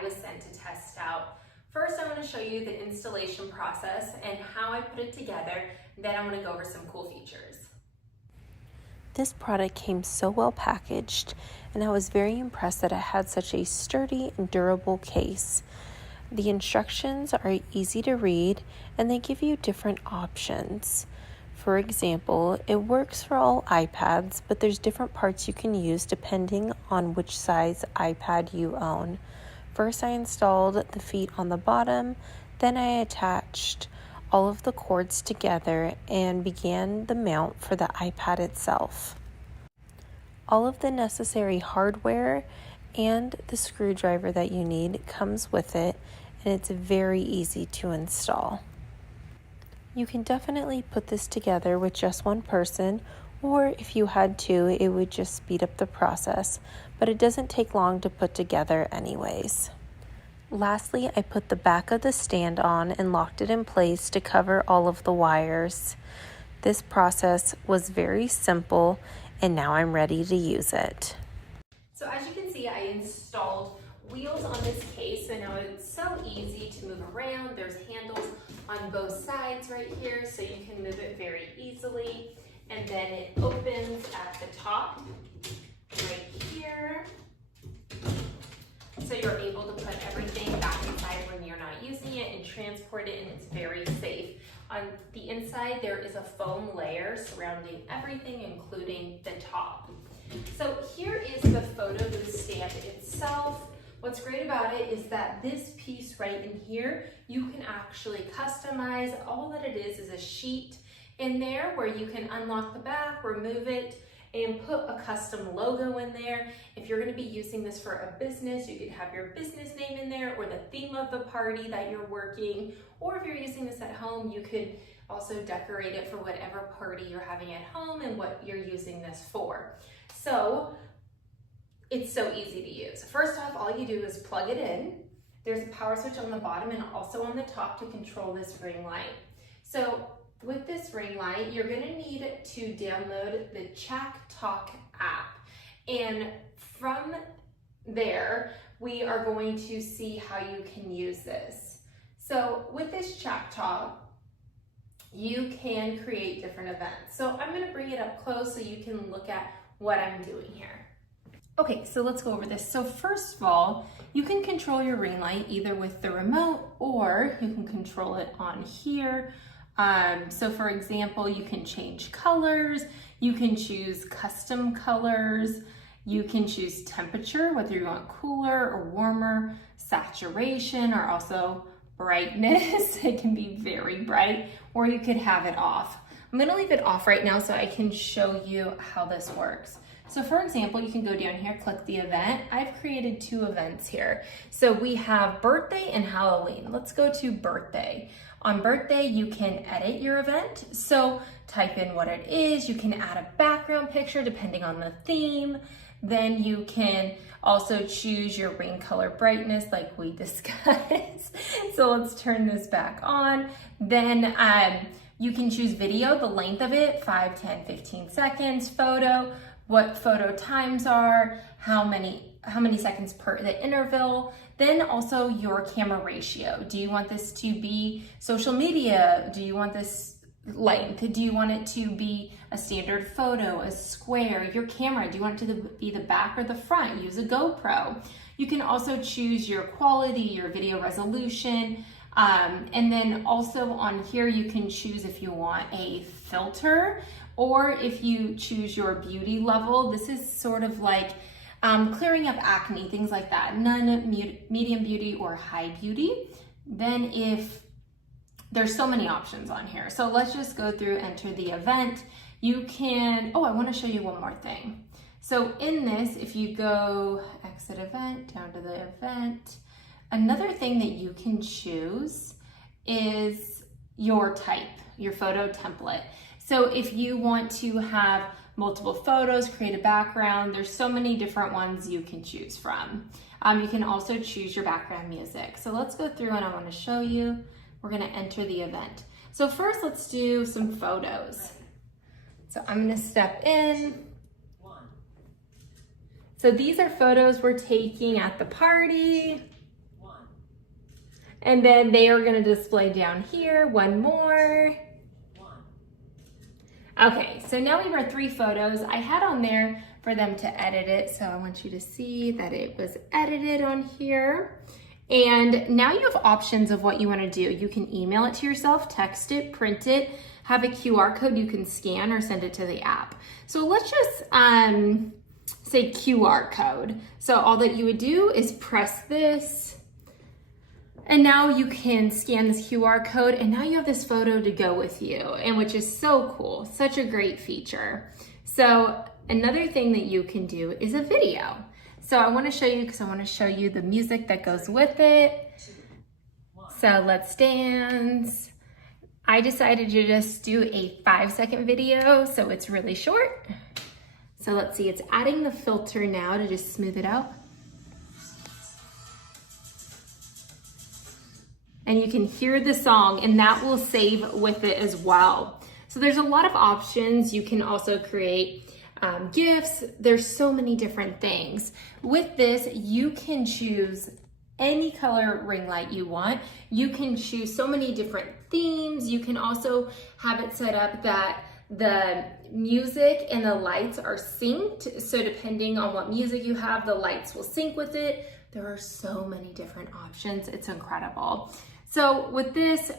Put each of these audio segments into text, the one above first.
I was sent to test out. First, I want to show you the installation process and how I put it together. Then I want to go over some cool features. This product came so well packaged, and I was very impressed that it had such a sturdy and durable case. The instructions are easy to read, and they give you different options. For example, it works for all iPads, but there's different parts you can use depending on which size iPad you own. First, I installed the feet on the bottom, then I attached all of the cords together and began the mount for the iPad itself. All of the necessary hardware and the screwdriver that you need comes with it, and it's very easy to install. You can definitely put this together with just one person, or if you had two, it would just speed up the process, but it doesn't take long to put together anyways. Lastly, I put the back of the stand on and locked it in place to cover all of the wires. This process was very simple, and now I'm ready to use it. So as you can see, I installed wheels on this case, and now it's so easy to move around. There's handles on both sides right here, so you can move it very easily. And then it opens at the top right here. So you're able to put everything back inside when you're not using it and transport it, and it's very safe. On the inside, there is a foam layer surrounding everything, including the top. So here is the photo booth stand itself. What's great about it is that this piece right in here, you can actually customize. All that it is a sheet in there where you can unlock the back, remove it, and put a custom logo in there. If you're gonna be using this for a business, you could have your business name in there or the theme of the party that you're working. Or if you're using this at home, you could also decorate it for whatever party you're having at home and what you're using this for. So it's so easy to use. First off, all you do is plug it in. There's a power switch on the bottom and also on the top to control this ring light. So with this ring light, you're gonna need to download the Chacktok app. And from there, we are going to see how you can use this. So with this Chacktok, you can create different events. So I'm gonna bring it up close so you can look at what I'm doing here. Okay, so let's go over this. So first of all, you can control your ring light either with the remote or you can control it on here. So for example, you can change colors, you can choose custom colors, you can choose temperature, whether you want cooler or warmer, saturation, or also brightness. It can be very bright, or you could have it off. I'm gonna leave it off right now so I can show you how this works. So for example, you can go down here, click the event. I've created 2 events here. So we have birthday and Halloween. Let's go to birthday. On birthday, you can edit your event. So type in what it is. You can add a background picture depending on the theme. Then you can also choose your ring color brightness like we discussed. So let's turn this back on. Then you can choose video, the length of it, 5, 10, 15 seconds, photo, what photo times are, how many seconds per the interval, then also your camera ratio. Do you want this to be social media? Do you want this length? Do you want it to be a standard photo, a square? Your camera, do you want it to be the back or the front? Use a GoPro. You can also choose your quality, your video resolution, and then also on here you can choose if you want a filter or if you choose your beauty level. This is sort of like clearing up acne, things like that. None, medium beauty, or high beauty. Then if there's so many options on here. So let's just go through, enter the event. You can, I want to show you one more thing. So in this, if you go exit event, down to the event, another thing that you can choose is your type, your photo template. So if you want to have multiple photos, create a background, there's so many different ones you can choose from. You can also choose your background music. So let's go through and I want to show you. We're going to enter the event. So first let's do some photos. So I'm going to step in. So these are photos we're taking at the party. And then they are gonna display down here, one more. Okay, so now we have our 3 photos. I had on there for them to edit it, so I want you to see that it was edited on here. And now you have options of what you wanna do. You can email it to yourself, text it, print it, have a QR code you can scan or send it to the app. So let's just say QR code. So all that you would do is press this, and now you can scan this QR code, and now you have this photo to go with you, and which is so cool, such a great feature. So another thing that you can do is a video. So I wanna show you, because I wanna show you the music that goes with it. So let's dance. I decided to just do a 5-second video, so it's really short. So let's see, it's adding the filter now to just smooth it out. And you can hear the song, and that will save with it as well. So there's a lot of options. You can also create GIFs. There's so many different things. With this, you can choose any color ring light you want. You can choose so many different themes. You can also have it set up that the music and the lights are synced. So depending on what music you have, the lights will sync with it. There are so many different options. It's incredible. So with this,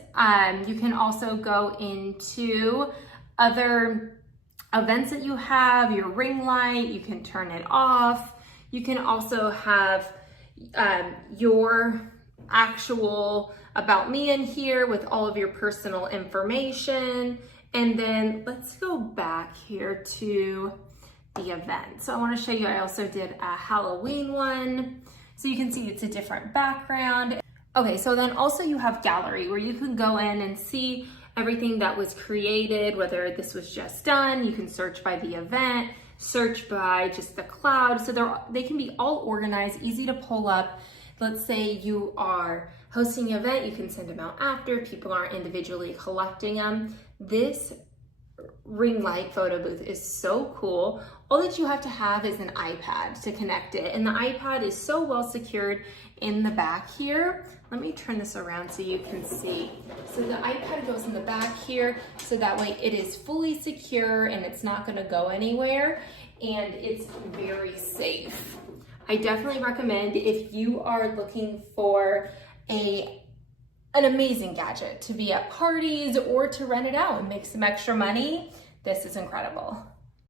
you can also go into other events that you have, your ring light, you can turn it off. You can also have your actual about me in here with all of your personal information. And then let's go back here to the event. So I want to show you, I also did a Halloween one. So you can see it's a different background. Okay, so then also you have gallery where you can go in and see everything that was created, whether this was just done. You can search by the event, search by just the cloud. So they can be all organized, easy to pull up. Let's say you are hosting an event, you can send them out after, people aren't individually collecting them. This ring light photo booth is so cool. All that you have to have is an iPad to connect it, and the iPad is so well secured in the back here. Let me turn this around so you can see. So the iPad goes in the back here, so that way it is fully secure and it's not gonna go anywhere, and it's very safe. I definitely recommend, if you are looking for an amazing gadget to be at parties or to rent it out and make some extra money, this is incredible.